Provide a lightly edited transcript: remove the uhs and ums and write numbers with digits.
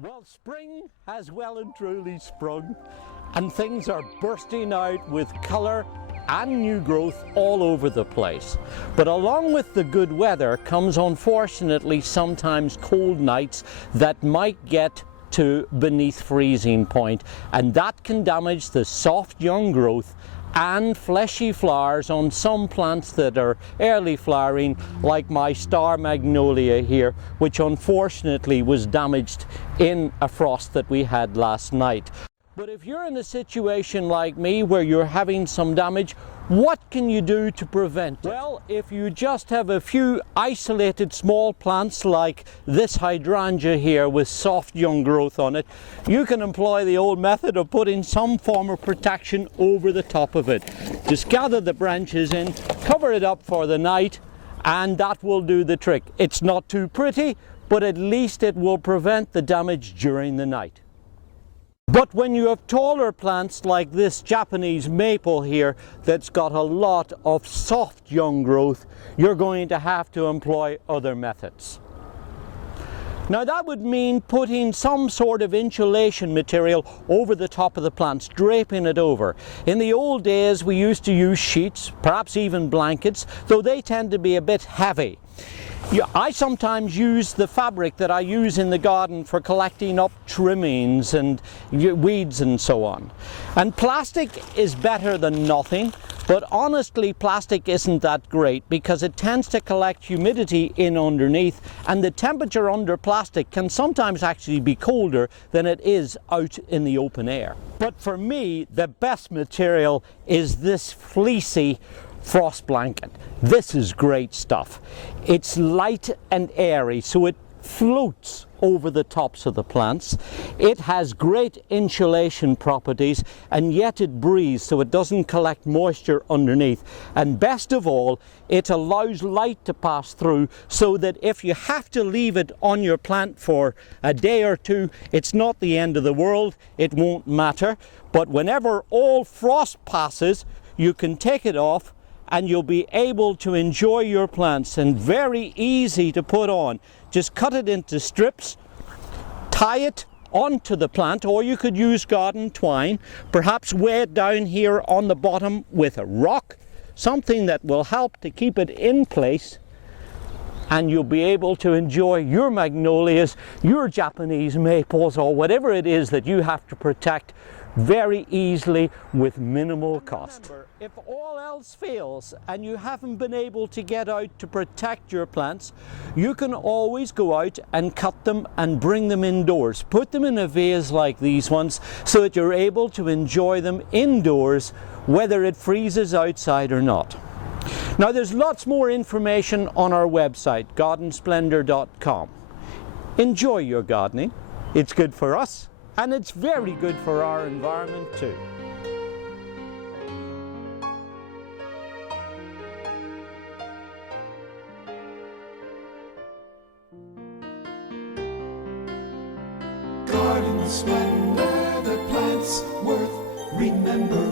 Well, spring has well and truly sprung, and things are bursting out with colour and new growth all over the place. But along with the good weather comes, unfortunately, sometimes cold nights that might get to beneath freezing point, and that can damage the soft young growth and fleshy flowers on some plants that are early flowering, like my star magnolia here, which unfortunately was damaged in a frost that we had last night. But if you're in a situation like me where you're having some damage, what can you do to prevent it? Well, if you just have a few isolated small plants like this hydrangea here with soft young growth on it, you can employ the old method of putting some form of protection over the top of it. Just gather the branches in, cover it up for the night, and that will do the trick. It's not too pretty, but at least it will prevent the damage during the night. But when you have taller plants like this Japanese maple here that's got a lot of soft young growth, you're going to have to employ other methods. Now that would mean putting some sort of insulation material over the top of the plants, draping it over. In the old days we used to use sheets, perhaps even blankets, though they tend to be a bit heavy. I sometimes use the fabric that I use in the garden for collecting up trimmings and weeds and so on. And plastic is better than nothing, but honestly plastic isn't that great because it tends to collect humidity in underneath, and the temperature under plastic can sometimes actually be colder than it is out in the open air. But for me, the best material is this fleecy frost blanket. This is great stuff. It's light and airy, so it floats over the tops of the plants. It has great insulation properties, and yet it breathes, so it doesn't collect moisture underneath. And best of all, it allows light to pass through, so that if you have to leave it on your plant for a day or two, it's not the end of the world. It won't matter. But whenever all frost passes, you can take it off and you'll be able to enjoy your plants, and very easy to put on. Just cut it into strips, tie it onto the plant, or you could use garden twine, perhaps weigh it down here on the bottom with a rock, something that will help to keep it in place, and you'll be able to enjoy your magnolias, your Japanese maples, or whatever it is that you have to protect very easily with minimal cost. Remember, if all else fails and you haven't been able to get out to protect your plants, you can always go out and cut them and bring them indoors. Put them in a vase like these ones so that you're able to enjoy them indoors, whether it freezes outside or not. Now there's lots more information on our website, gardensplendor.com. Enjoy your gardening. It's good for us, and it's very good for our environment too. Garden Splendor, the plants worth remembering.